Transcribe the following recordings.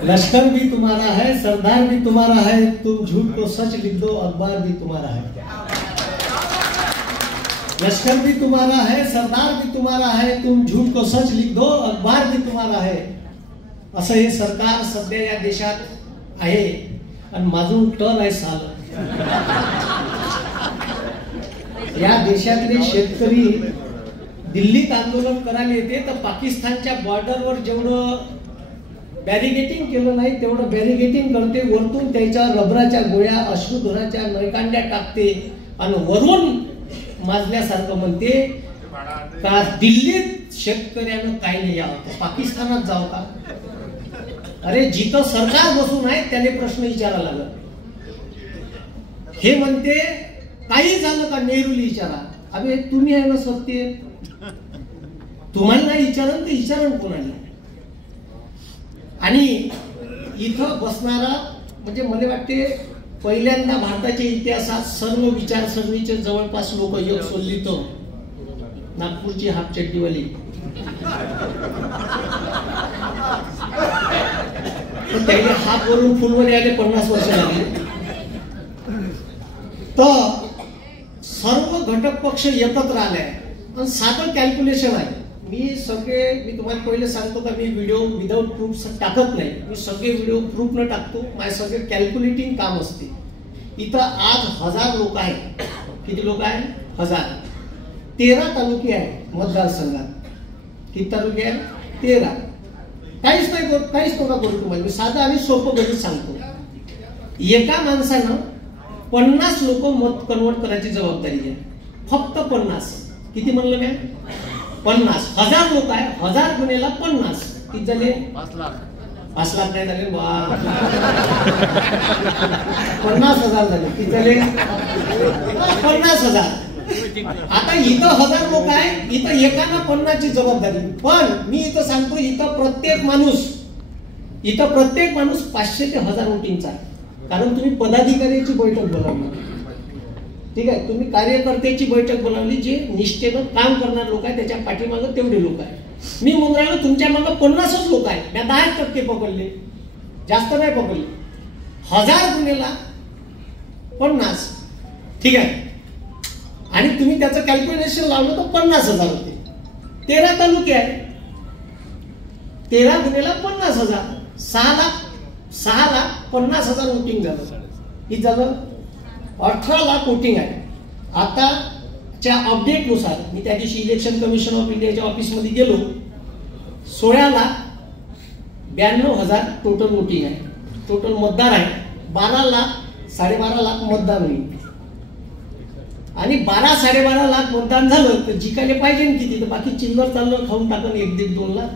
लश्कर भी तुम्हारा है, सरदार भी तुम्हारा है, तुम झूठ को सच लिख दो, अखबार भी तुम्हारा है। लश्कर भी तुम्हारा है, सरदार भी तुम्हारा है, तुम झूठ को सच लिख दो, अखबार भी तुम्हारा है। असं हे सरकार सध्या या देशात आहे आणि माझून टर्न आहे साल। या देशातले शेतकरी दिल्लीत आंदोलन करायला येते तर पाकिस्तानच्या बॉर्डरवर जेवढं बॅरिगेटिंग केलं नाही तेवढं बॅरिगेटिंग करते, वरतून त्याच्या रबराच्या गोळ्या अश्रुधुराच्या नळकांड्या टाकते आणि वरून माजल्यासारखं म्हणते का दिल्लीत शेतकऱ्यानं काय नाही यावं, पाकिस्तानात जावं का? अरे जिथं सरकार बसून आहे त्याने प्रश्न विचारायला लागला। हे म्हणते काही झालं का नेहरूला विचारा। अबे तुम्ही आहे ना सत्य, तुम्हाला नाही विचारन तर विचारन कोणाला? आणि इथं बसणारा म्हणजे मला वाटते पहिल्यांदा भारताच्या इतिहासात सर्व विचारसरणीचे जवळपास लोक योग सोडली तो नागपूरची हाफ चड्डीवाली त्याने हाफ वरून फुलवर यायला 50 वर्ष लागली। तर सर्व घटक पक्ष एकत्र आले आणि साधं कॅल्क्युलेशन आहे। मी तुम्हाला पहिले सांगतो का मी व्हिडिओ विदाउट प्रूफ टाकत नाही, मी सगळे व्हिडिओ प्रूफ न टाकतो, माझे सगळे कॅल्क्युलेटिंग काम असते। इथं आज 1000 लोक आहेत, किती लोक आहेत? 1000। 13 तालुके आहेत मतदारसंघात। किती तालुके आहेत? 13। काहीच नका करू तुम्हाला, मी साधं आणि सोपं गणित सांगतो। एका माणसानं 50 लोक मत कन्वर्ट करायची जबाबदारी आहे, फक्त 50। किती म्हणलं मी? 50। 1000 लोक आहे, 1000 गुणेला 50 किती झाले? 5 लाख। 5 लाख नाही झाले, 50,000 झाले। किती झाले? 50,000। आता इथं 1000 लोक आहे, इथं एकाना 50 ची जबाबदारी। पण मी इथं सांगतो इथं प्रत्येक माणूस 500 ते 1000 वोटिंगचा आहे, कारण तुम्ही पदाधिकाऱ्याची बैठक बोलावली, ठीक आहे, तुम्ही कार्यकर्त्याची बैठक बोलावली, जे निष्ठेनं काम करणारे लोक आहे त्याच्या पाठीमागे तेवढे लोक आहे। मी म्हणून राहिलो तुमच्या मागे 50च लोक आहेत, मी 10% पकडले, जास्त नाही पकडले। 1000 गुणेला 50, ठीक आहे, आणि तुम्ही त्याचं कॅल्क्युलेशन लावलं तर 50,000 होते। 13 तालुके आहे, 13 गुणेला 50,000, 6,50,000 वोटिंग झालं। किती झालं? 18 लाख वोटिंग आहे। आताच्या अपडेट नुसार मी त्या दिवशी इलेक्शन कमिशन ऑफ इंडियाच्या ऑफिस मध्ये गेलो, 16,92,000 टोटल वोटिंग आहे, टोटल मतदार आहे। 12 लाख 12.5 लाख मतदान होईल आणि 12-12.5 लाख मतदान झालं तर जिकायला पाहिजे किती? तर बाकी चिल्लर चाललं खाऊन टाकून 1-1.5-2 लाख,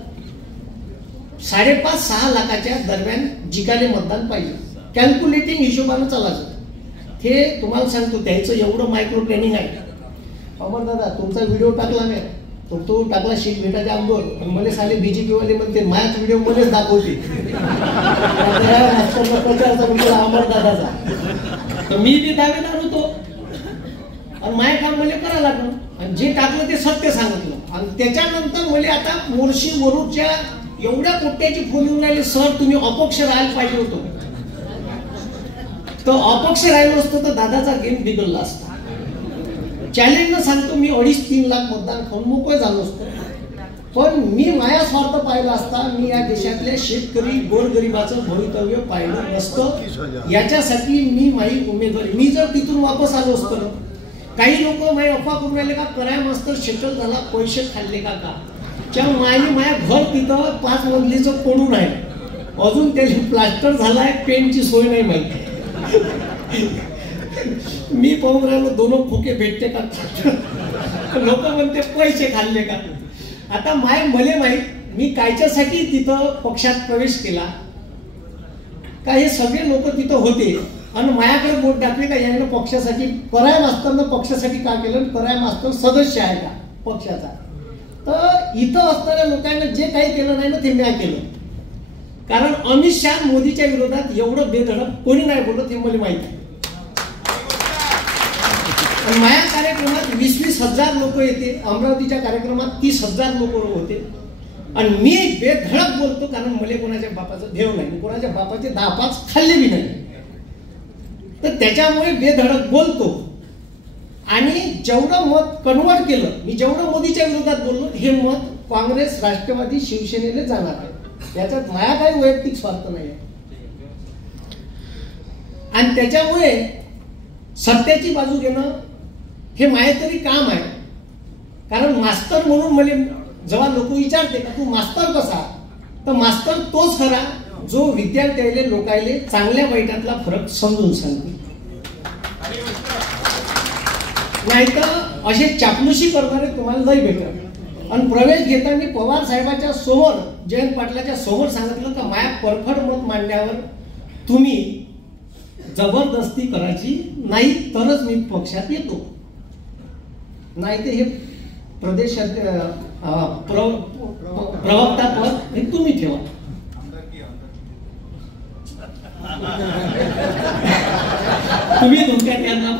5.5-6 लाखाच्या दरम्यान जिकायला मतदान पाहिजे। कॅल्क्युलेटिंग हिशोबानं चालायचं। हे तुम्हाला सांगतो त्याचं एवढं मायक्रो प्लॅनिंग आहे। अमर दादा तुमचा व्हिडिओ टाकला नाही, तो टाकला शीट भेटायच्या अगोदर, पण मला साले बीजेपी वाले म्हणते माझ्याच व्हिडिओ मध्येच दाखवते अमर दादाचा, तर मी बी दावेदार होतो आणि माझे काम मला करायला लागलं आणि जे टाकलं ते सत्य सांगितलं। आणि त्याच्यानंतर मला आता मोर्शी वरूडच्या एवढ्या कोट्याची फोन येऊन राहिली, सर तुम्ही अपक्ष राहायला पाहिजे होतो, तो अपक्ष राहिलो असतो तर दादाचा गेम बिघडला असता। चॅलेंज सांगतो मी 2.5-3 लाख मतदान खाऊन मोकळं झालो असतो, पण मी माझा स्वार्थ पाहिला असता, मी या देशातल्या शेतकरी गोरगरिबाचं भवितव्य पाहिलं नसतं। याच्यासाठी मी माझी उमेदवारी, मी जर तिथून वापस आलो असतो, काही लोक माझी अफवा करून राहिले का कराय मास्तर शेटल झाला, पैसे खाल्ले का माझ्या घर तिथं 5 मजलीचं पडून आहे, अजून त्याची प्लास्टर झालाय, पेंटची सोय नाही माहिती। मी पाहून राहिलो 2 खोके भेटते का, लोक म्हणते पैसे खाल्ले का। आता मले माहित मी कायच्यासाठी तिथं पक्षात प्रवेश केला का, हे सगळे लोक तिथं होते आणि माझ्याकडे बोट टाकले का याने पक्षासाठी, कराय मास्तरनं पक्षासाठी का केलं, कराय मास्तर सदस्य आहे का पक्षाचा। तर इथं असणाऱ्या लोकांना जे काही केलं नाही ना ते मी केलं, कारण अमित शाह मोदीच्या विरोधात एवढं बेधडक कोणी नाही बोलत हे मला माहिती आहे। माझ्या कार्यक्रमात 20-20 हजार लोक येते, अमरावतीच्या कार्यक्रमात 30,000 लोक होते, आणि मी बेधडक बोलतो, कारण मला कोणाच्या बापाचं देव नाही, कोणाच्या बापाचे 10-5 खाल्ले बी नाही, तर त्याच्यामुळे बेधडक बोलतो. आणि जेवढं मत कन्वर्ट केलं, मी जेवढं मोदीच्या विरोधात बोललो, हे मत काँग्रेस, राष्ट्रवादी, शिवसेनेला जाणार आहे. याच्यात माझा काही वैयक्तिक स्वार्थ नाही आहे. आणि त्याच्यामुळे सत्याची बाजू घेणं हे माझे तरी काम आहे. कारण मास्तर म्हणून मला जेव्हा लोक विचारते का तू मास्तर कसा, तर मास्तर तोच खरा जो विद्यार्थ्याले, लोकायले चांगल्या वाईटातला फरक समजून सांगते. नाहीतर असे चापलुसी करणारे तुम्हाला लय भेटत. आणि प्रवेश घेताना पवार साहेबाच्या समोर, जयंत पाटलाच्या समोर सांगितलं का माया परखड मत मांडण्यावर तुम्ही जबरदस्ती करायची नाही, तरच मी पक्षात येतो. नाही तर हे प्रदेश प्रवक्ता पद हे तुम्ही ठेवा. तुम्ही धोक्यात यांना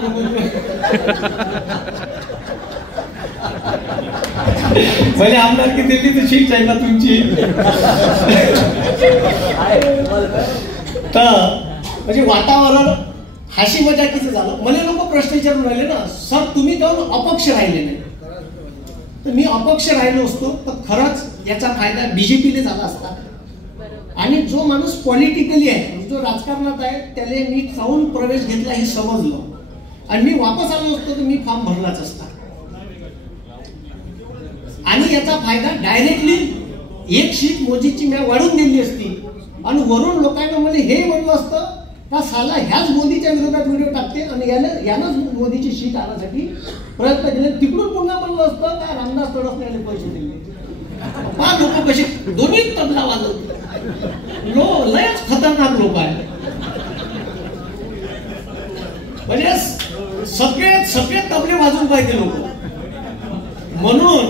भले आमदारकी दिली तर शीट आहे ना तुमची. तर म्हणजे वातावरण हाशी मजाकीचं झालं. मला लोक प्रश्न विचारून राहिले ना, सर तुम्ही काहून अपक्ष राहिले नाही. तर मी अपक्ष राहिलो असतो तर खरंच याचा फायदा बीजेपीला झाला असता. आणि जो माणूस पॉलिटिकली आहे, जो राजकारणात आहे, त्याला मी काहून प्रवेश घेतला हे समजलं आणि मी वापस आलो असतो तर मी फॉर्म भरलाच असता. आणि याचा फायदा डायरेक्टली एक शीट मोदीची मी वाढून दिली असती आणि वरून लोकांना मला हे म्हणलं असतं का साला ह्याच मोदीच्या विरोधात व्हिडिओ टाकते आणि यानंच मोदीची शीट आणण्यासाठी प्रयत्न केले. तिकडून पुन्हा म्हणलं असतं का रामदास तडसण्याला पैसे दिले. फार लोक कसे दोन्ही तबला वाजवते, लयच खतरनाक लोक आहे. म्हणजे सगळे तबले वाजवून पाहिजे लोक. म्हणून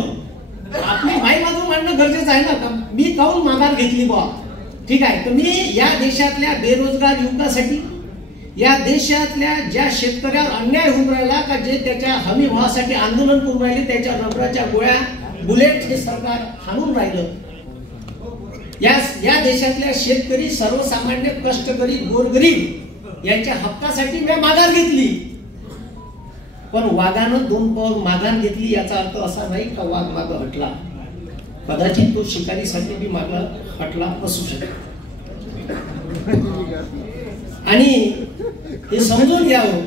आपली माई बाजू मांडणं गरजेचं आहे ना. मी काहून माघार घेतली बा, ठीक आहे, तर मी या देशातल्या बेरोजगार युवकासाठी, या देशातल्या ज्या शेतकऱ्यावर अन्याय होऊन राहिला का, जे त्याच्या हमी भावासाठी आंदोलन करून राहिले, त्याच्या रबराच्या गोळ्या बुलेट हे सरकार हाणून राहिलं. या देशातल्या शेतकरी, सर्वसामान्य कष्टकरी, गोरगरीब यांच्या हक्कासाठी मी माघार घेतली. पण वाघानं 2 पाऊल माघार घेतली याचा अर्थ असा नाही का वाघ मागं हटला. कदाचित तो शिकारीसाठी बी मागं हटला असू शकतो. आणि हे समजून घ्यावं,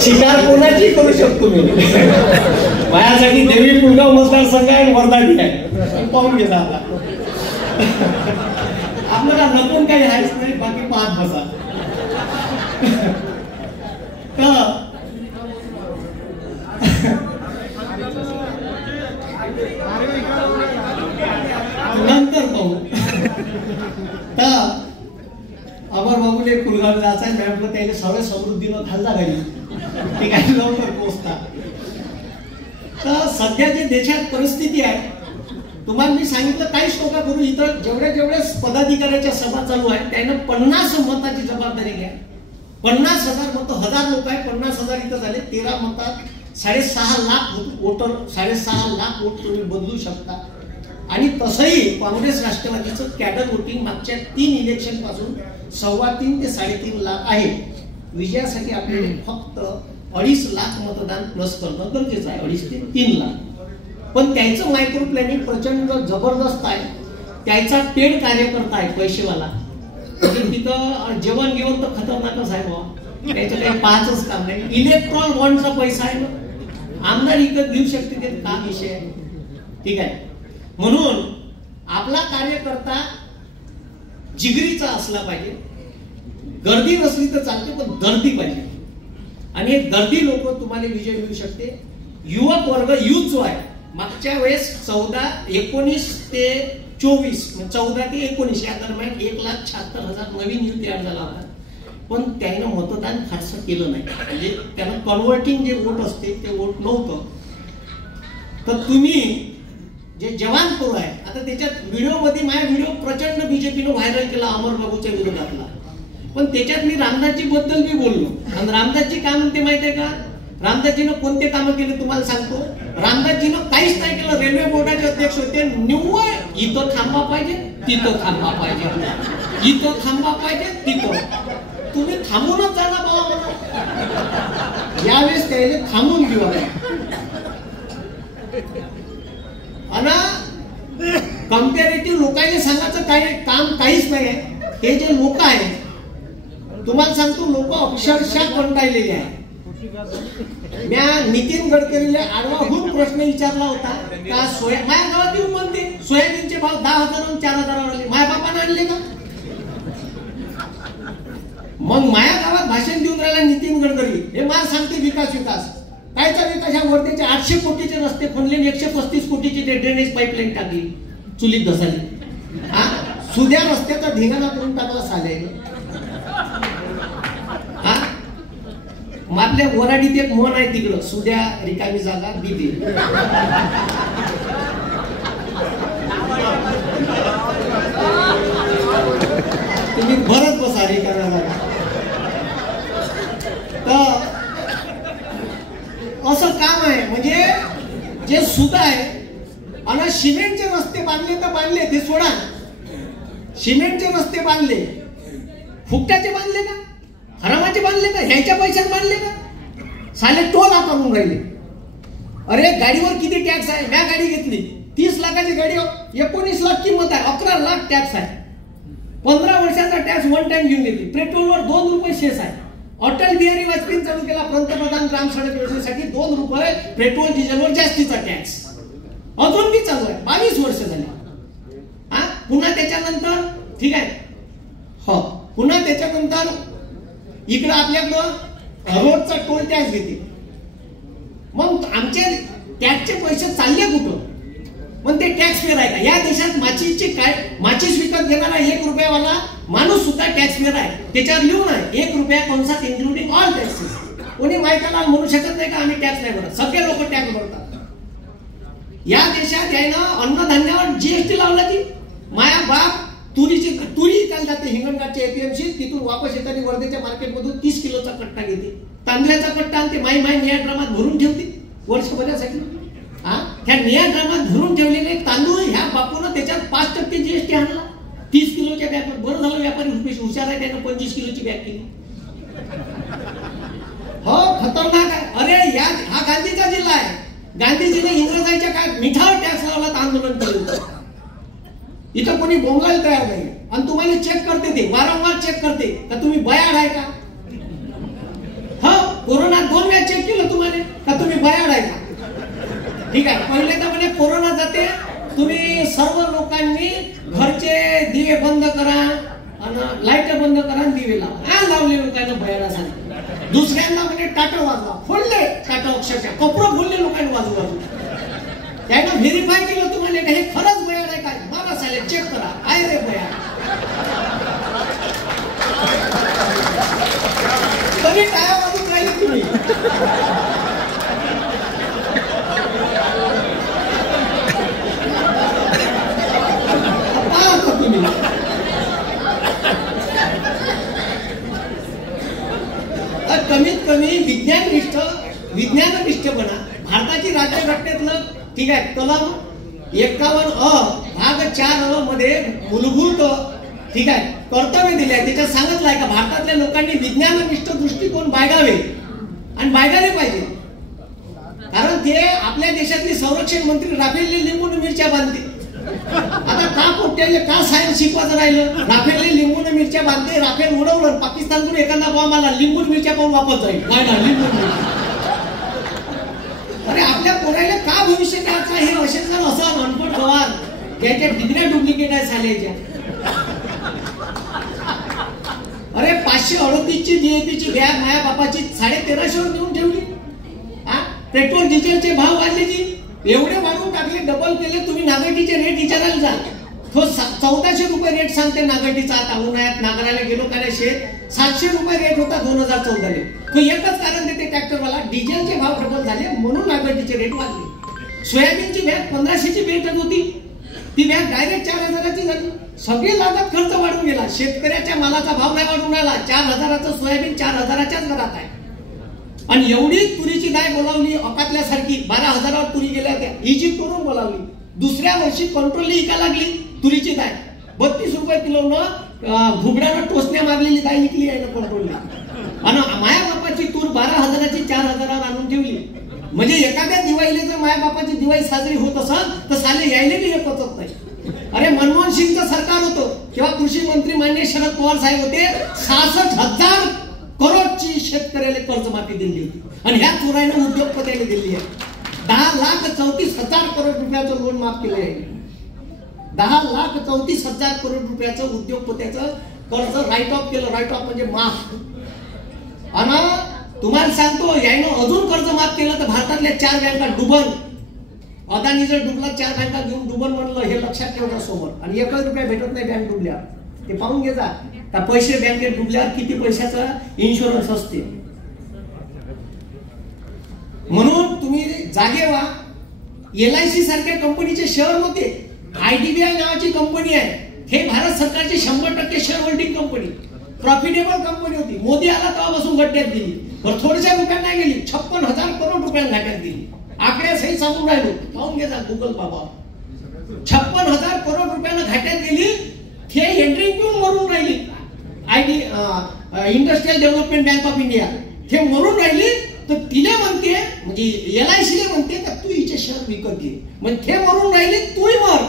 शिकार कोणाची करू शकतो मी. माझ्यासाठी देवी पुलगाव मतदारसंघ आहे, वर्धा बी आहे, पाहून घेता. आता आपल्याला नकून काही आहेच नाही, बाकी पाहत बसा. नंतर पाहू. अमर बाबूले कुलगाव जायचा आहे, मॅडम त्याला सवय समृद्धीनं घालता घाली, ठीक आहे, लवकर पोहोचता. तर सध्या जे देशात परिस्थिती आहे, तुम्हाला मी सांगितलं काहीच नका करू. इथं जेवढ्या पदाधिकाऱ्याच्या सभा चालू आहे त्यानं 50 मताची जबाबदारी घ्या. 50,000 मत, 1000 लोक आहे, 50,000 इथं झाले. 13 मतात 6.5 लाख वोटर, 6.5 लाख वोट तुम्ही बदलू शकता. आणि तसंही काँग्रेस राष्ट्रवादीचं कॅडर वोटिंग मागच्या 3 इलेक्शन पासून 3.25 ते 3.5 लाख आहे. विजयासाठी आपल्याला फक्त 2.5 लाख मतदान प्लस करणं गरजेचं आहे, 2.5 ते 3 लाख. पण त्याचं मायक्रो प्लॅनिंग प्रचंड जबरदस्त आहे. त्याचा पेड कार्यकर्ता आहे पैसेवाला, म्हणजे तिथं जेवण घेऊन तर खतरनाकच आहे बाबा, त्याचं काही पाहायचंच काम नाही. इलेक्ट्रॉल बॉन्डचा पैसा आहे ना, आमदार इकत घेऊ शकते, ते का विषय आहे, ठीक आहे. म्हणून आपला कार्यकर्ता जिगरीचा असला पाहिजे. गर्दी नसली तर चालते, पण दर्दी पाहिजे. आणि हे दर्दी लोक तुम्हाला विजय मिळू शकते. युवक वर्ग, युथ जो आहे, मागच्या वेळेस 19 ते 24, 14 ते 19 या दरम्यान 1,76,000 नवीन युथ तयार झाला होता. पण त्यानं मतदान फारसं केलं नाही, म्हणजे त्यानं कन्व्हर्टिंग जे वोट असते ते वोट नव्हतं. तर तुम्ही जे जवान पोरं आहे, आता त्याच्यात व्हिडिओ मध्ये माझा व्हिडिओ प्रचंड बीजेपीनं व्हायरल केला अमर बाबूच्या विरोधातला. पण त्याच्यात मी रामदासजी बद्दल बी बोललो. आणि रामदासजी काय म्हणते माहिती आहे का? रामदासजीनं कोणते कामं केले तुम्हाला सांगतो. रामदासजीनं काहीच नाही केलं. रेल्वे बोर्डाचे अध्यक्ष होते. निव्वळ इथं थांबा पाहिजे, तिथं थांबा पाहिजे, इथं थांबा पाहिजे, तिथं. तुम्ही थांबूनच जा ना बाबा. यावेळेस त्याने थांबून घेऊ. आणि कम्पॅरेटिव्ह लोकांनी सांगायचं काही काम काहीच नाही आहे. हे जे लोक आहेत तुम्हाला सांगतो, लोक अक्षरशः कंटाळलेले आहे. म्या नितीन गडकरीला आडवाहून प्रश्न विचारला होता का माझ्या गावात येऊन म्हणते सोयाबीनचे भाव 10,000 4,000 आले. माझ्या बापाने आणले का? मग माझ्या गावात भाषण देऊन राहिला नितीन गडकरी. हे मला सांगते विकास विकास कायचा विकास. ह्या वर्धेचे 800 कोटीचे रस्ते खोदले, 135 कोटीची ड्रेनेज पाईपलाईन टाकली, चुलीत धसाली. हा सुद्या रस्त्याचा धिंगाणा करून टाकला साले. हा आपल्या वराडीत एक मन आहे तिकडं, सुद्या रिकामी जागा दिली. तुम्ही भरत बसा रिकाम्या जागा. तर असं काम आहे. म्हणजे जे सुद्धा आहे. आणि सिमेंटचे रस्ते बांधले तर बांधले, ते सोडा. सिमेंटचे रस्ते बांधले, फुकट्याचे बांधले का? हरामाचे बांधले का? ह्याच्या पैशात बांधले का? साले टोल आकारून राहिले. अरे गाडीवर किती टॅक्स आहे? मी गाडी घेतली 30 लाखाची गाडी, 19 लाख किंमत आहे, 11 लाख टॅक्स आहे. 15 वर्षाचा टॅक्स वन टाइम घेऊन घेतली. पेट्रोलवर 2 रुपये शेस आहे. अटल बिहारी वाजपेयी चालू केला पंतप्रधान ग्राम सडक योजनेसाठी 2 रुपये पेट्रोल डिझेलवर जास्तीचा टॅक्स. अजून बी चालू आहे. 22 वर्ष झाली. हा पुन्हा त्याच्यानंतर ठीक आहे. हो पुन्हा त्याच्यानंतर इकडं आपल्याकडं रोडचा टोल टॅक्स घेते. मग आमचे टॅक्सचे पैसे चालले कुठं? पण ते टॅक्स पेअर आहे का? या देशात माचीसची काय माचीस विकत घेणारा 1 रुपयावाला माणूस सुद्धा टॅक्स पेअर आहे. त्याच्यावर लिहून आहे 1 रुपया कोणसा इन्क्लुडिंग ऑल टॅक्सेस. कोणी बायकाला म्हणू शकत नाही का आम्ही टॅक्स नाही भरत. सगळे लोक टॅक्स भरतात. या देशात यायनं अन्नधान्यावर जीएसटी लावला की माया बाप तुरी विकायला जाते हिंगणघाटच्या एपीएमसी. तिथून वापस येताना वर्धेच्या मार्केटमधून 30 किलोचा कट्टा घेते. तांदळाचा कट्टा आणते, माई निळ्या ड्रामात भरून ठेवते वर्षभरासाठी. हा ह्या निळ्या ड्रामात भरून ठेवलेले तांदूळ ह्या बापून त्याच्यात 5% जीएसटी आणला 30 किलोच्या बॅगवर. बरं झालं व्यापारी हुशार आहे, त्यानं 25 किलोची बॅग केली. हो खतरनाक आहे. अरे या हा गांधीचा जिल्हा आहे. गांधीजीने इंग्रजांच्या काळात मिठावर टॅक्स लावला, आंदोलन केलं. इथं कोणी बोंगायला तयार नाही. आणि तुम्हाला चेक करते, ते वारंवार चेक करते का तुम्ही बयाड आहे का. हो कोरोनात 2 वेळा चेक केलं तुम्हाला का तुम्ही बयाड आहे का. ठीक आहे. पहिले तर म्हणजे कोरोना जाते, तुम्ही सर्व लोकांनी घरचे दिवे बंद करा आणि लाईट बंद करा आणि दिवे लावा. लावले लोकांना बयाडा झाले. दुसऱ्यांदा म्हणजे टाटा वाजवा, फोडले टाटा अक्षरशः कपडं फोडले लोकांनी वाजवा. त्यानं व्हेरीफाय केलं तुम्हाला का हे खरंच बयाड आहे काय. मला साले चेक करा आहे रे बयाड. तरी टाया वाजून राहिले तुम्ही. कमीत कमी विज्ञाननिष्ठ बना. भारताची राज्यघटनेतलं ठीक आहे कलम 51 भाग 4 मध्ये मूलभूत ठीक आहे कर्तव्य दिले आहे. त्याच्यात सांगितलं आहे का भारतातल्या लोकांनी विज्ञाननिष्ठ दृष्टिकोन बाळगावे आणि बाळगाले पाहिजे. कारण ते आपल्या देशातले संरक्षण मंत्री राफेलने लिंबून मिरच्या बांधते. आता का पोट्याले का सायन्स शिकवायचं राहिलं. राफेलने लिंबून मिरच्या बांधते, राफेल उडवलं, पाकिस्तानकडून एखादा बॉम्ब आला, लिंबून मिरच्या पाहून वापस जाईल. अरे आपल्या पोराला का भविष्य द्यायचं हे असेच जर असं अनपढ गवार त्याच्या डिग्र्या डुप्लिकेट आहे साल्याच्या. अरे 538ची जीएपीची बॅग माया बापाची 1350 वर नेऊन ठेवली. पेट्रोल डिझेलचे भाव वाढले की एवढे वाढवून टाकले, डबल केले. तुम्ही नागरिकीचे रेट विचारायला जा, तो 1400 रुपये रेट सांगते नागरिकीचा. आता उन्हाळ्यात नागराला गेलो का नाही शेत 700 रुपये रेट होता 2014 ले. तो एकच कारण देते ट्रॅक्टरवाला, डिझेलचे भाव डबल झाले म्हणून नागरिकीचे रेट वाढले. सोयाबीनची बॅग 1500ची भेटत होती, ती बॅग डायरेक्ट 4,000ची झाली. सगळे लागात खर्च वाढून गेला. शेतकऱ्याच्या मालाचा भाव नाही वाढून राहिला. 4,000चं सोयाबीन 4,000च्याच घरात आहे. आणि एवढी तुरीची डाळ बोलावली अकातल्यासारखी 12,000वर तुरी गेल्या होत्या. इजिप्तवरून बोलावली. दुसऱ्या वर्षी कंट्रोलली इका लागली तुरीची डाळ 32 रुपये किलोनं घुबड्यानं टोचण्या मारलेली डाळ विकली आहे ना कंट्रोलली. आणि माया बापाची तूर 12,000ची 4,000वर आणून ठेवली. म्हणजे एखाद्या दिवाळीला जर माया बापाची दिवाळी साजरी होत असेल तर साले यायला बी हे पचत नाही. अरे मनमोहन सिंगचं सरकार होतं तेव्हा कृषी मंत्री माननीय शरद पवार साहेब होते. 66,000 करोडची शेतकऱ्याला कर्जमाफी दिली होती. आणि ह्या चोराईनं उद्योगपत्याने दिली आहे. 10,34,000 करोड रुपयाचं लोन माफ केलं आहे. 10,34,000 करोड रुपयाचं उद्योगपत्याचं कर्ज राईट ऑफ केलं. राईट ऑफ म्हणजे माफ. आणि तुम्हाला सांगतो यानं अजून कर्ज माफ केलं तर भारतातल्या 4 बँका डुबन. अदानी जर डुबला 4 बँका घेऊन डुबन म्हणलं हे लक्षात ठेवणं समोर. आणि 1 रुपया भेटत नाही बँक डुबल्यावर. ते पाहून घे जा. त्या पैसे बँकेत डुबल्यावर किती पैशाचा इन्शुरन्स असते. म्हणून तुम्ही जागे व्हा. LIC सारख्या कंपनीचे शेअर होते. IDBI नावाची कंपनी आहे. हे भारत सरकारची 100% share holding company. Profitable company होती. मोदी आला तेव्हापासून गड्ड्यात गेली. थोड्याशा रुपयांना नाही गेली. 56,000 करोड रुपयांना घाट्यात गेली. आकडे सही सांगून राहिलो. पाहून घे जा गुगल बाबा. 56,000 करोड रुपयांना घाट्यात गेली. हे एंट्री घेऊन मरून राहिली. Industrial development bank of India हे मरून राहिली. तर तिला म्हणते म्हणजे LIC म्हणते का तू हिचे शेअर विकत घे. म्हणजे ते मरून राहिले तूही मर.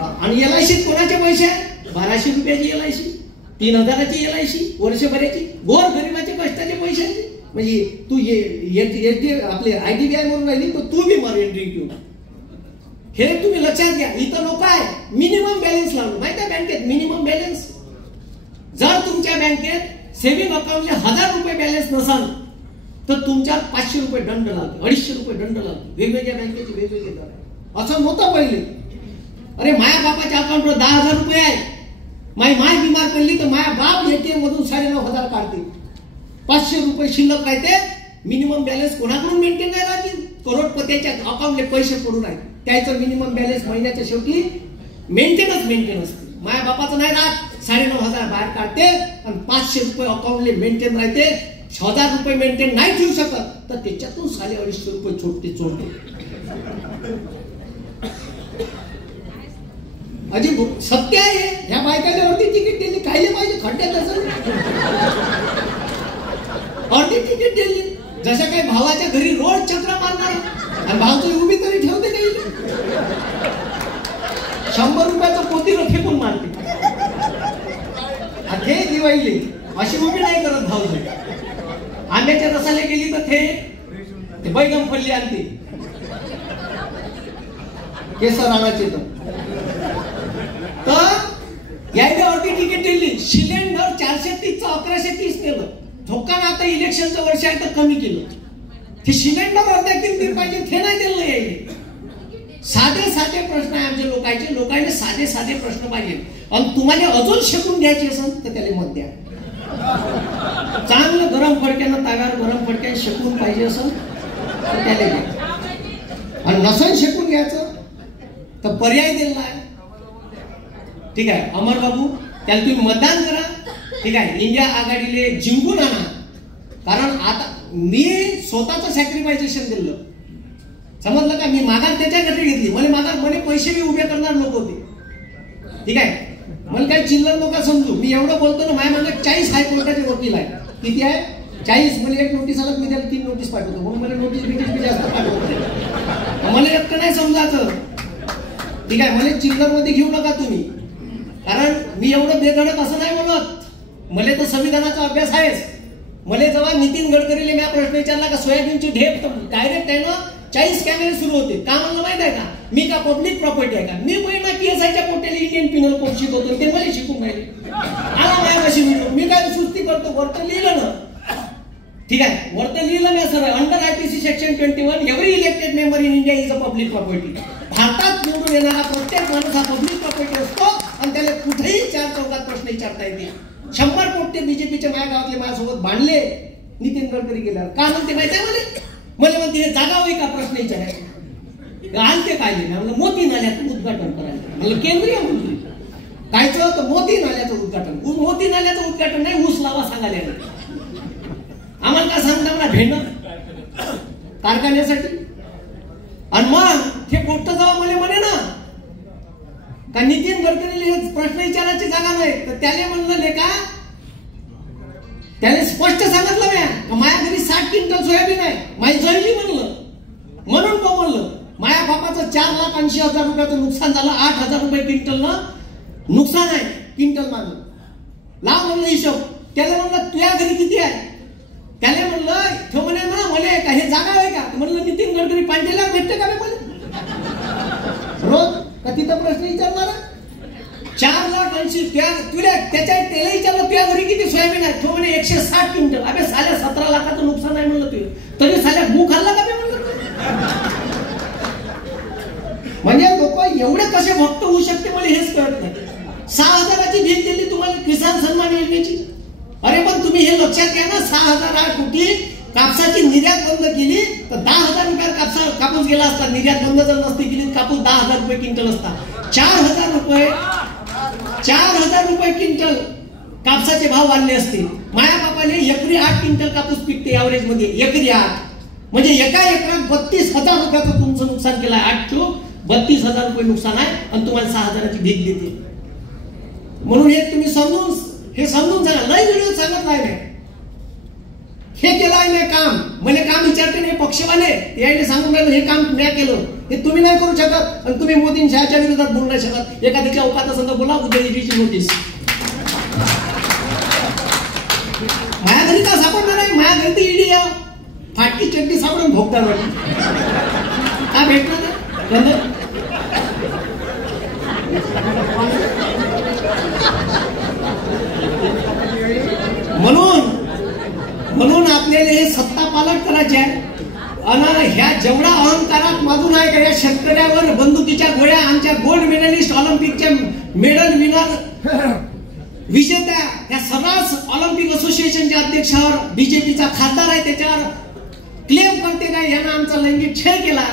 आणि LIC कोणाचे पैसे आहे? 1,200 रुपयाची LIC, 3,000ची LIC, वर्षभराची गोर गरिबाचे कष्टाचे पैसे. म्हणजे तू आपले IDBI म्हणून राहिली तर तू बी मर एंट्री घेऊन. हे तुम्ही लक्षात घ्या. इथं लोक आहे मिनिमम बॅलन्स लावलं माहिती आहे बँकेत. मिनिमम बॅलन्स जर तुमच्या बँकेत सेव्हिंग अकाउंटला 1,000 रुपये बॅलन्स नसाल तर तुमच्या 500 रुपये दंड लागतो. 250 रुपये दंड लागतो. वेगवेगळ्या बँकेचे वेगवेगळे दर आहे. असं नव्हतं पहिले. अरे माया बापाच्या अकाउंटवर 10,000 रुपये आहे. माय बिमार पडली तर माया बाप ATM मधून 9,500 काढते. 500 रुपये शिल्लक राहते. मिनिमम बॅलन्स कोणाकडून मेंटेन नाही राहतील. करोडपतीच्या अकाउंटले पैसे पडून आहेत. त्याचं मिनिमम बॅलन्स महिन्याच्या शेवटी मेंटेन असते. माया बापाचं नाही राहत. 9,500 बाहेर काढते आणि 500 रुपये अकाउंटले मेंटेन राहते. 1,000 रुपये मेंटेन नाही ठेवू शकत तर त्याच्यातून 250 रुपये चोरते. अजिब सत्य आहे. ह्या बायकाने अर्धी तिकीट दिली. कायले पाहिजे खड्ड्यात असं अर्धी तिकीट दिली. जसं काही भावाच्या घरी रोज चक्र मारणार आणि भावची उभी तरी ठेवते काही. 100 रुपयाचं पोती फेकून मारते. हे दिवाळी अशी उभी नाही करत भाऊ. आंब्याच्या रसाला गेली तर ते बैगम फल्ली आणते केसर आणायचे तर यायला अर्धी तिकीट दिली. सिलेंडर 430चं 1130 केलं. धोकानं आता इलेक्शनचं वर्ष आहे तर कमी केलं. ते सिलेंडर अर्ध्या किमतीत पाहिजे ते नाही दिलं यायले. साधे प्रश्न आहे आमच्या लोकांचे साधे प्रश्न पाहिजे. आणि तुम्हाला अजून शेकून घ्यायचे असेल तर त्याला मत द्या. चांगलं गरम फडक्यानं ताव्यावर गरम फडक्यानं शेकून पाहिजे असेल तर त्याला घ्या. आणि नसन शेकून घ्यायचं तर पर्याय दिला आहे. ठीक आहे अमर बाबू त्याला तुम्ही मतदान करा. ठीक आहे इंडिया आघाडीले जिंकून आणा. कारण आता मी स्वतःचं सॅक्रिफायझेशन दिलं. समजलं का. मी माघार त्याच्याकडे घेतली. मला पैसे बी उभे करणार लोक होते. ठीक आहे मला काही चिल्लर नका समजू. मी एवढं बोलतो ना माझ्या मागे 40 हायकोर्टाचे वकील आहे. किती आहे 40. मला एक नोटीस आला मी त्याला 3 नोटीस पाठवतो. म्हणून मला नोटीस जास्त पाठवत नाही. मला एकटं नाही समजायचं. ठीक आहे मला चिल्लर मध्ये घेऊ नका तुम्ही. कारण मी एवढं बेधडक असं नाही बोलत. मला तर संविधानाचा अभ्यास आहेच. मला जेव्हा नितीन गडकरीने मी प्रश्न विचारला का सोयाबीनची ढेप तर डायरेक्ट आहे ना 40 कॅमेरे सुरू होते. का म्हणलं माहित आहे का मी का पब्लिक प्रॉपर्टी आहे का. मी पहिला PSIच्या पोट्याला इंडियन पिनल कोड शिकवतो ते मला शिकून राहिले. आला माझ्यापाशी व्हिडिओ. मी काय सुस्ती करतो वरत लिहिलं ना. ठीक आहे वरत लिहिलं मी असं under IPC section 21 every elected member in India is a public property. भारतात निवडून येणारा प्रत्येक माणूस हा पब्लिक प्रॉपर्टी असतो. आणि त्याला कुठेही 4 चौकात प्रश्न विचारता येते. 100 कोटी बीजेपीच्या माझ्या गावातले माझ्यासोबत बांधले नितीन गडकरी गेल्यावर. का म्हणते माहिती आहे मला म्हणते हे जागा होई का प्रश्न विचारायचे. आलते काय नाही म्हणलं मोती नाल्याचं उद्घाटन करायचं. म्हणलं केंद्रीय मंत्री कायचं तर मोती नाल्याचं उद्घाटन. मोती नाल्याचं उद्घाटन नाही, ऊस लावा सांगायला आम्हाला काय सांगता मला भेंड कारखान्यासाठी. आणि मग हे गोष्ट जेव्हा मला म्हणे ना का नितीन गडकरीला प्रश्न विचारायची जागा नाही, तर त्याने म्हणलं नाही का, त्याने स्पष्ट सांगितलं म्या माझ्या घरी 60 क्विंटल सोयाबीन आहे, माझी जळली म्हणलं. म्हणून तो म्हणलं माझ्या बापाचं 4,80,000 रुपयाचं नुकसान झालं, 8,000 रुपये क्विंटलनं नुकसान आहे क्विंटल मागं. लाव म्हणलं हिशोब. त्याला म्हणलं तुझ्या घरी किती आहे, त्याने म्हणलं तो म्हणे ना म्हणे का हे जागा आहे का, म्हणलं नितीन गडकरी पांढऱ्याला भेटते का म्हणे रोज का तिथं प्रश्न विचारणार. 4,80,000 तुला त्याच्या त्याला विचारलं तुझ्या घरी किती सोयाबीन आहे, तो म्हणे 160 क्विंटल. अबे साल्या 17 लाखाचं नुकसान आहे म्हणलं तुझं, तरी साल्या भू खाल्ला का म्हणलं. म्हणजे लोक एवढे कसे भक्त होऊ शकते मला हेच कळत नाही. 6,000ची भीक दिली तुम्हाला किसान सन्मान योजनेची. अरे पण तुम्ही हे लक्षात घ्या ना, 6,000 कोटी कापसाची निर्यात बंद केली तर 10,000 रुपये कापूस गेला असता. निर्यात बंद जर नसती केली कापूस 10,000 रुपये क्विंटल असता. 4,000 रुपये क्विंटल कापसाचे भाव वाढले असते. माया बापाने एकरी 8 क्विंटल कापूस पिकते ऍव्हरेज मध्ये, एकरी 8 म्हणजे एका एकरात 32,000 रुपयाचं तुमचं नुकसान केलं आहे. 8 चोक 32,000 रुपये नुकसान आहे आणि तुम्हाला 6,000ची भीक देते. म्हणून हे तुम्ही समजून सांगा. लय व्हिडिओ सांगत नाही हे केलं आहे नाही काम, म्हणजे काम विचारते नाही पक्षवाले यायला सांगून राहिलं हे काम मी केलं, हे तुम्ही नाही करू शकत. आणि तुम्ही मोदी शहाच्या विरोधात बोलू नाही शकत. एखाद्याच्या अवकाता संघ बोला उद्या ईडीची नोटीस. माझ्या घरी का सापडणार नाही, माझ्या घरी तर ईडी या फाटकी चड्डी सापडून भोगतात का भेटणार नाही. म्हणून आपल्याला हे सत्ता पालट करायचे आहे. आणि ह्या जेवढा अहंकारात माजून आहे का या शेतकऱ्यावर बंदुकीच्या गोळ्या, आमच्या गोल्ड मेडलिस्ट ऑलिम्पिकच्या मेडल विनर विजेत्या या सर्रास ऑलिम्पिक असोसिएशनच्या अध्यक्षावर बीजेपीचा खासदार आहे त्याच्यावर क्लेम करते काय यानं आमचा लैंगिक छळ केला,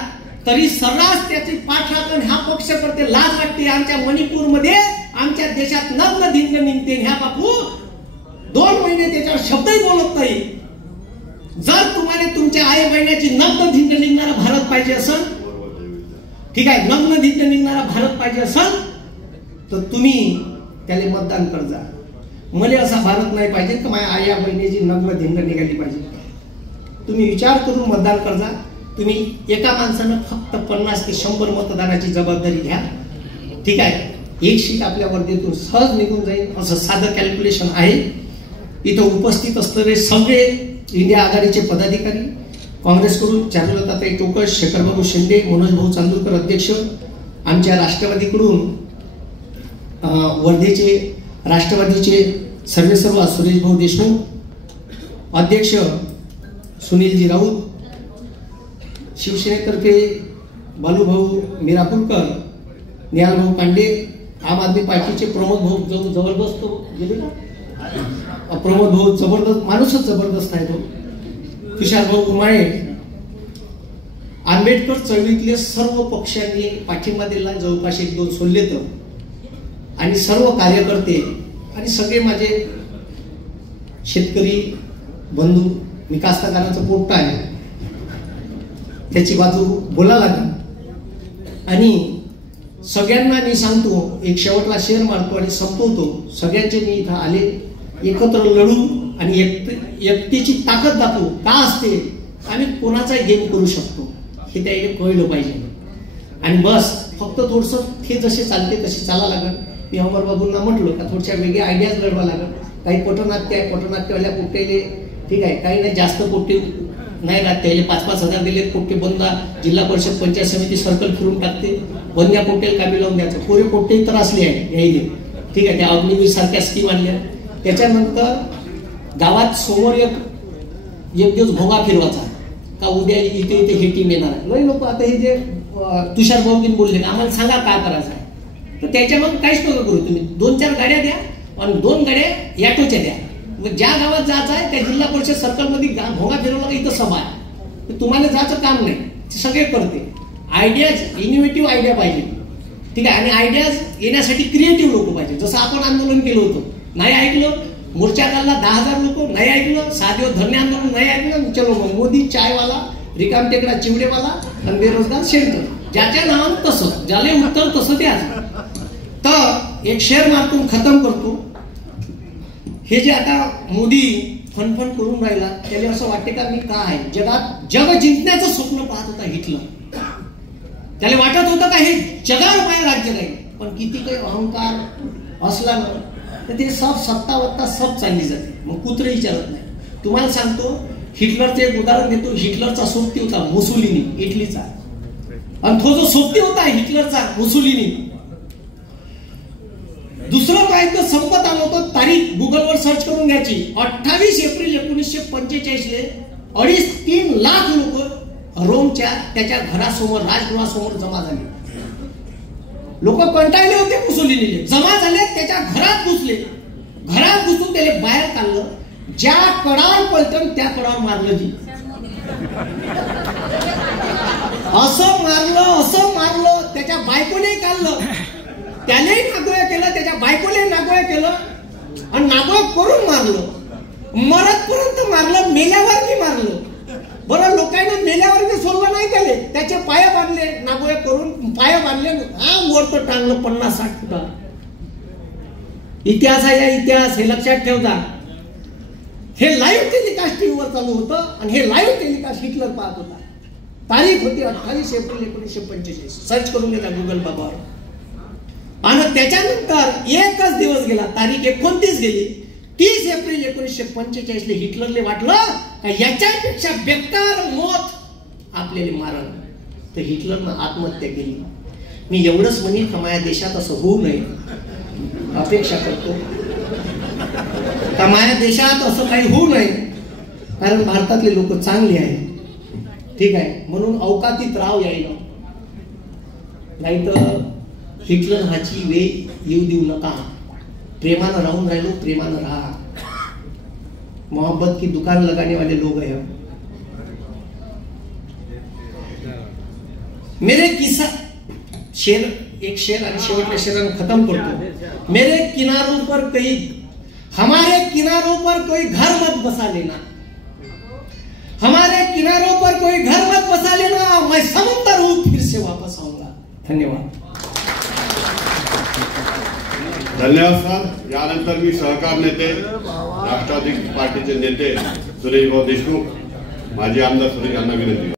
तरी सर्रास त्याची पाठराखण हा पक्ष करते. लाज वाटते. आमच्या मणिपूरमध्ये आमच्या देशात नग्न धिंग निघते. ह्या बापू 2 महिने त्याच्यावर शब्दही बोलत नाही. जर तुम्हाला तुमच्या आई बहिण्याची नग्न धिंग निघणारा भारत पाहिजे असेल, ठीक आहे, नग्न धिंग निघणारा भारत पाहिजे असेल तर तुम्ही त्याला मतदान कर जा. मला असा भारत नाही पाहिजे की माझ्या आई बहिणीची नग्न धिंग निघाली पाहिजे. तुम्ही विचार करून मतदान कर जा. तुम्ही एका माणसानं फक्त 50 ते 100 मतदानाची जबाबदारी घ्या, ठीक आहे. एक शीट आपल्या वर्धेतून सहज निघून जाईल असं साधं कॅल्क्युलेशन आहे. इथं उपस्थित असलेले सगळे इंडिया आघाडीचे पदाधिकारी, काँग्रेसकडून चारुलताताई टोकस, शेखरबाबू शिंदे, मनोज भाऊ चांदूरकर अध्यक्ष, आमच्या राष्ट्रवादीकडून वर्धेचे राष्ट्रवादीचे सर्वेसर्वा सुरेश भाऊ देशमुख अध्यक्ष, सुनीलजी राऊत, शिवसेनेतर्फे बालूभाऊ मिरापूरकर, निहाल भाऊ कांडे, आम आदमी पार्टीचे प्रमोद भाऊ जबरदस्त गेले ना, प्रमोद भाऊ जबरदस्त माणूसच जबरदस्त आहे तो, तुषार भाऊ उमाळे, आंबेडकर चळवळीतले सर्व पक्षांनी पाठिंबा दिला. जवळपास 1-2 सोडले तर, आणि सर्व कार्यकर्ते आणि सगळे माझे शेतकरी बंधू. मी कास्तकाराचं पोट्ट आहे, त्याची बाजू बोला लागेल. आणि सगळ्यांना मी सांगतो, एक शेवटला शेअर मारतो आणि संपवतो. सगळ्यांचे मी इथं आले, एकत्र लढू आणि एकतेची ताकद दाखवू का असते. आम्ही कोणाचा गेम करू शकतो हे त्याला कळलं पाहिजे. आणि बस फक्त थोडस हे जसे चालते तसे चाला लागल. मी अमर बाबूंना म्हटलं का थोडशा वेगळ्या आयडियाज लढवा लागल. काही पटनाट्य आहे, पटनाट्यवाल्या पोट्टेले ठीक आहे, काही नाही जास्त पोट्टे नाही राहत, त्याला 5-5 हजार दिले. पोट्टे बंदा जिल्हा परिषद पंचायत समिती सर्कल फिरून टाकते. बंद्या पोट्टेला कामी लावून द्यायचं. पुरे पोट्टे तर असले आहे यायले, ठीक आहे. त्या अग्निवीर सारख्या स्कीम आणल्या. त्याच्यानंतर गावात समोर एक दिवस भोंगा फिरवायचा का उद्या इथे हे टीम येणार आहे. लई लोक आता हे जे तुषार भाऊकीन बोलले आम्हाला सांगा काय करायचं आहे, तर त्याच्या मग काहीच नका करू. तुम्ही 2-4 गाड्या द्या आणि 2 गाड्या ॲटोच्या द्या. मग ज्या गावात जायचं आहे त्या जिल्हा परिषद सर्कलमध्ये भोंगा फिरवला का इथं सभा आहे, तुम्हाला जायचं काम नाही, सगळे करते. आयडियाज, इनोव्हेटिव्ह आयडिया पाहिजे, ठीक आहे. आणि आयडियाज येण्यासाठी क्रिएटिव्ह लोक पाहिजे. जसं आपण आंदोलन केलं होतं, नाही ऐकलं, मोर्चा काढला 10,000 लोक, नाही ऐकलं, 6 दिवस धरणे आंदोलन, नाही ऐकलं, चलो मग मोदी चायवाला, रिकाम टेकडा चिवडेवाला आणि बेरोजगार सेंटर, ज्याच्या नावानं तसं, ज्याले उत्तर तसं द्यायचं. तर एक शेअर मार्केट खतम करतो. हे जे आता मोदी फनफन करून राहिला, त्याला असं वाटते का मी काय जग जिंकण्याचं स्वप्न पाहत होता हिटलर. त्याला वाटत होतं का हे जगावर माझे राज्य राहील. पण किती काही अहंकार असला ना तर ते सब सत्ता वत्ता सब चालली जाते, मग कुत्रे विचारत नाही. तुम्हाला सांगतो, हिटलरचं एक उदाहरण देतो. हिटलरचा सोबती होता मुसोलिनी, इटलीचा, आणि तो जो सोबती होता हिटलरचा मुसोलिनी, दुसरं महायुद्ध संपत आलं होतं. तारीख गुगलवर सर्च करून घ्यायची. 28 एप्रिल 1945 ले 2.5-3 लाख लोक रोमच्या त्याच्या घरासमोर, राजगृहासमोर जमा झाले. लोक कंटाळले होते मुसोलिनीले, जमा झाले, त्याच्या घरात घुसले. घरात घुसून त्याला बाहेर काढलं. ज्या कडावर पलटन त्या कडावर मारलं. जी असं मारलं, त्याच्या बायकोने काढलं, त्यानेही नागोया केलं, त्याच्या बायकोने नागोया केलं, आणि नागोया करून मारलं, मरतपर्यंत मारलं, मेल्यावर बी मारलं. बरं, लोकांना मेल्यावर बी सोडलं नाही, त्याचे पाय बांधले, नागोया करून पाय बांधले, हा वरत टांगलं 50-60 फुटा. इतिहास आहे, इतिहास हे लक्षात ठेवता. हे लाईव्ह टेलिकास्ट टीव्हीवर चालू होतं, आणि हे लाईव्ह टेलिकास्ट हिटलर पाहत होता. तारीख होती 28 एप्रिल 1945. सर्च करून घेता गुगल बाबावर. आणि त्याच्यानंतर एकच दिवस गेला, तारीख 29 गेली. 30 एप्रिल 1945 ले हिटलरले वाटलं का याच्यापेक्षा बेकार मौत आपल्याला मारण, तर हिटलरनं आत्महत्या केली. मी एवढंच म्हणेन का माझ्या देशात असं होऊ नये, अपेक्षा करतो का माझ्या देशात असं काही होऊ नये, कारण भारतातले लोक चांगले आहेत, ठीक आहे. म्हणून अवकातीत राव यायला, नाही तर हिटलर हाची वेळ येऊ देऊ नका. प्रेमानं राहून राहिलो, प्रेमानं राहा. मोहब्बत की दुकान लगाने वाले लोग हैं. मेरे किस्सा शेर, एक शेर आणि शेवटल्या शेरानं खत्म करतो. मेरे किनारों पर कोई, हमारे किनारों पर कोई घर मत बसा लेना, हमारे किनारों पर कोई घर मत बसा लेना, मैं समुद्र हूं फिर से वापस आऊंगा. धन्यवाद. धन्यवाद सर. यानंतर मी सहकार नेते, राष्ट्रवादी पार्टीचे नेते सुरेश भाऊ देशमुख, माजी आमदार सुरेश यांना विनंती.